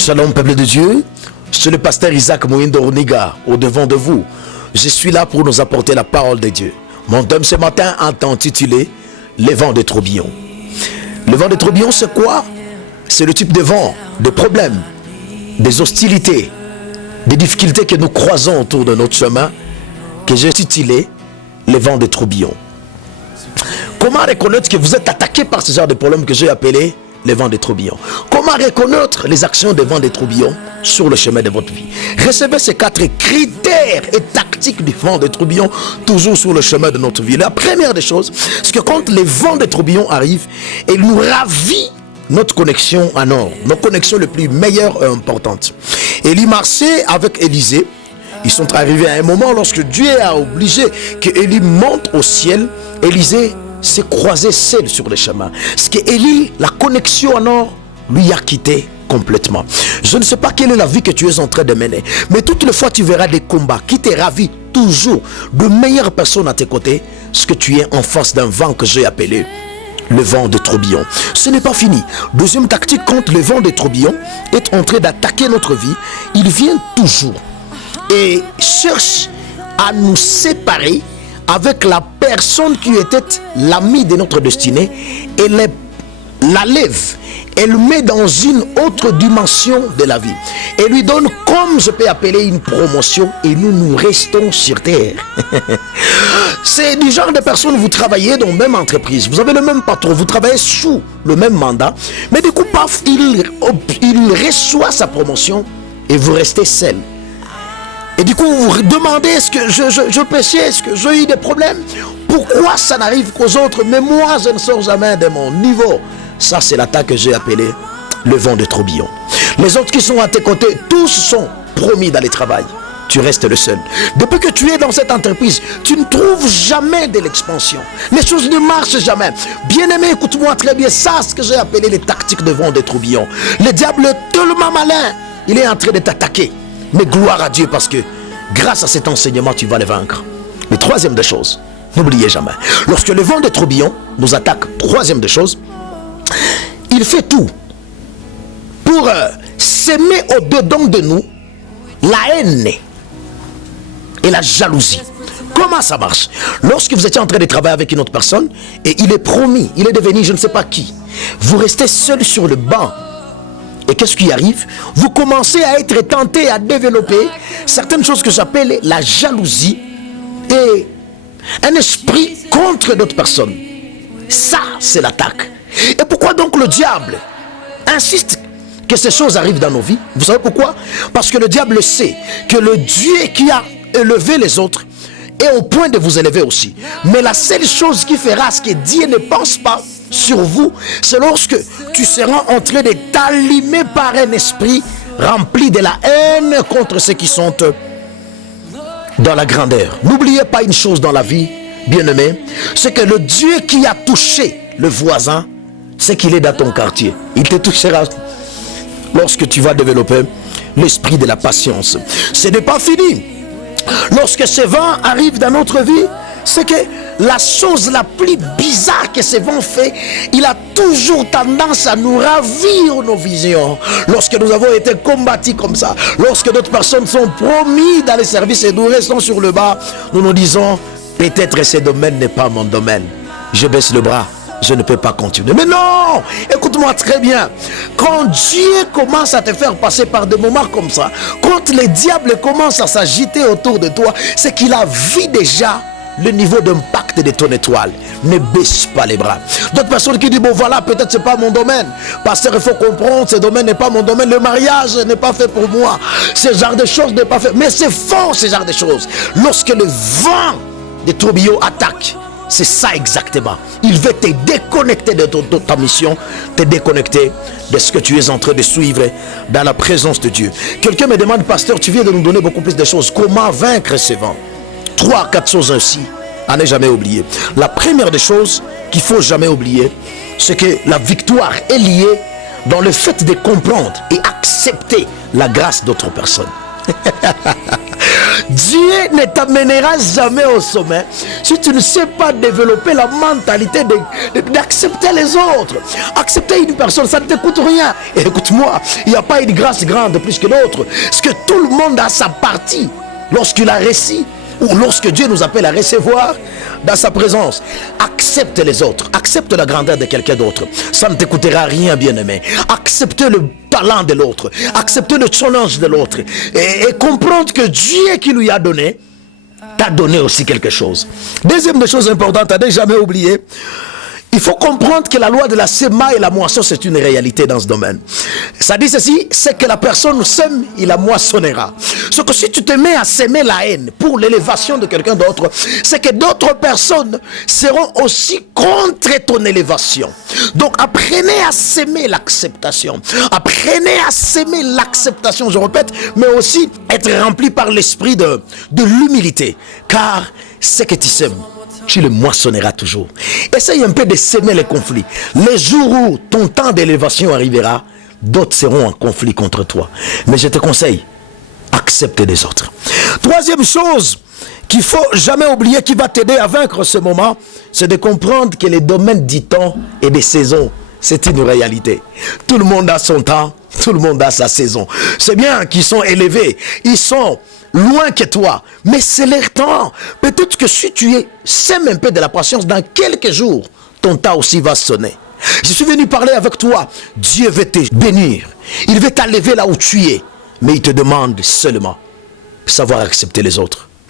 Shalom peuple de Dieu, je suis le pasteur Isaac Mohindo Roniga au devant de vous. Je suis là pour nous apporter la parole de Dieu. Mon thème ce matin est intitulé les vents de tourbillon. Le vent de tourbillon c'est quoi? C'est le type de vent, de problèmes, des hostilités, des difficultés que nous croisons autour de notre chemin, que j'ai intitulé les vents de tourbillon. Comment reconnaître que vous êtes attaqué par ce genre de problème que j'ai appelé les vents de tourbillon? Comment reconnaître les actions des vents de tourbillon sur le chemin de votre vie? Recevez ces 4 critères et tactiques du vent de tourbillon toujours sur le chemin de notre vie. La première des choses, c'est que quand les vents de tourbillon arrivent, ils nous ravit notre connexion en or, notre connexion les plus meilleures et importantes. Élie marchait avec Élisée. Ils sont arrivés à un moment lorsque Dieu a obligé que Élie monte au ciel. Élisée s'est croisé seul sur le chemin. Ce que Élie, la connexion en or, lui a quitté complètement. Je ne sais pas quelle est la vie que tu es en train de mener, mais toutes les fois tu verras des combats qui te ravissent toujours de meilleures personnes à tes côtés, ce que tu es en face d'un vent que j'ai appelé le vent de tourbillon. Ce n'est pas fini. Deuxième tactique, quand le vent de tourbillon est en train d'attaquer notre vie, il vient toujours et cherche à nous séparer avec la personne qui était l'ami de notre destinée et la lève. Elle met dans une autre dimension de la vie. Elle lui donne, comme je peux appeler, une promotion et nous restons sur terre. C'est du genre de personnes, vous travaillez dans la même entreprise, vous avez le même patron, vous travaillez sous le même mandat, mais du coup, paf, il reçoit sa promotion et vous restez seul. Et du coup, vous vous demandez, est-ce que je péchais, est-ce que j'ai eu des problèmes? Pourquoi ça n'arrive qu'aux autres? Mais moi, je ne sors jamais de mon niveau. Ça, c'est l'attaque que j'ai appelée le vent de tourbillon. Les autres qui sont à tes côtés, tous sont promis d'aller travailler. Tu restes le seul. Depuis que tu es dans cette entreprise, tu ne trouves jamais de l'expansion. Les choses ne marchent jamais. Bien-aimé, écoute-moi très bien. Ça, c'est ce que j'ai appelé les tactiques de vent de tourbillon. Le diable est tellement malin. Il est en train de t'attaquer. Mais gloire à Dieu parce que grâce à cet enseignement, tu vas le vaincre. Mais troisième des choses, n'oubliez jamais. Lorsque le vent de tourbillon nous attaque, troisième des choses, il fait tout pour s'aimer au-dedans de nous la haine et la jalousie. Comment ça marche? Lorsque vous étiez en train de travailler avec une autre personne et il est promis, il est devenu je ne sais pas qui, vous restez seul sur le banc. Et qu'est-ce qui arrive? Vous commencez à être tenté à développer certaines choses que j'appelle la jalousie et un esprit contre d'autres personnes. Ça, c'est l'attaque. Et pourquoi donc le diable insiste que ces choses arrivent dans nos vies? Vous savez pourquoi? Parce que le diable sait que le Dieu qui a élevé les autres est au point de vous élever aussi. Mais la seule chose qui fera ce que Dieu ne pense pas sur vous, c'est lorsque tu seras en train de t'allumer par un esprit rempli de la haine contre ceux qui sont dans la grandeur. N'oubliez pas une chose dans la vie, bien-aimé, c'est que le Dieu qui a touché le voisin, c'est qu'il est dans ton quartier. Il te touchera lorsque tu vas développer l'esprit de la patience. Ce n'est pas fini. Lorsque ce vent arrive dans notre vie, c'est que la chose la plus bizarre que ce vent fait, il a toujours tendance à nous ravir nos visions. Lorsque nous avons été combattus comme ça, lorsque d'autres personnes sont promis dans les services et nous restons sur le bas, nous nous disons, peut-être ce domaine n'est pas mon domaine. Je baisse le bras. Je ne peux pas continuer. Mais non, écoute-moi très bien. Quand Dieu commence à te faire passer par des moments comme ça, quand les diables commencent à s'agiter autour de toi, c'est qu'il a vu déjà le niveau d'impact de ton étoile. Ne baisse pas les bras. D'autres personnes qui disent, bon voilà, peut-être c'est pas mon domaine. Pasteur, il faut comprendre, ce domaine n'est pas mon domaine. Le mariage n'est pas fait pour moi. Ce genre de choses n'est pas fait. Mais c'est faux, ce genre de choses. Lorsque le vent des tourbillons attaque, c'est ça exactement. Il veut te déconnecter de ta mission, te déconnecter de ce que tu es en train de suivre dans la présence de Dieu. Quelqu'un me demande, pasteur, tu viens de nous donner beaucoup plus de choses. Comment vaincre ce vent? 3 à 4 choses ainsi, à ne jamais oublier. La première des choses qu'il ne faut jamais oublier, c'est que la victoire est liée dans le fait de comprendre et accepter la grâce d'autres personnes. Dieu ne t'amènera jamais au sommet si tu ne sais pas développer la mentalité d'accepter les autres. Accepter une personne, ça ne te coûte rien. Et écoute-moi, il n'y a pas une grâce grande plus que l'autre. Parce que tout le monde a sa partie lorsqu'il a réussi, ou lorsque Dieu nous appelle à recevoir dans sa présence. Accepte les autres, accepte la grandeur de quelqu'un d'autre. Ça ne te coûtera rien, bien-aimé. Accepte le talent de l'autre, accepte le challenge de l'autre, et comprendre que Dieu qui lui a donné, t'a donné aussi quelque chose. Deuxième des choses importantes à ne jamais oublier, il faut comprendre que la loi de la sema et la moisson, c'est une réalité dans ce domaine. Ça dit ceci, c'est que la personne sème, il la moissonnera. Ce que si tu te mets à s'aimer la haine pour l'élévation de quelqu'un d'autre, c'est que d'autres personnes seront aussi contre ton élévation. Donc apprenez à s'aimer l'acceptation. Apprenez à s'aimer l'acceptation, je répète, mais aussi être rempli par l'esprit de l'humilité. Car ce que tu sèmes, tu le moissonneras toujours. Essaye un peu de s'aimer les conflits. Les jours où ton temps d'élévation arrivera, d'autres seront en conflit contre toi. Mais je te conseille, accepte les autres. Troisième chose qu'il faut jamais oublier, qui va t'aider à vaincre ce moment, c'est de comprendre que les domaines du temps et des saisons, c'est une réalité. Tout le monde a son temps, tout le monde a sa saison. C'est bien qu'ils sont élevés, ils sont loin que toi, mais c'est leur temps. Peut-être que si tu sèmes un peu de la patience, dans quelques jours, ton temps aussi va sonner. Je suis venu parler avec toi. Dieu veut te bénir. Il veut t'enlever là où tu es. Mais il te demande seulement de savoir accepter les autres.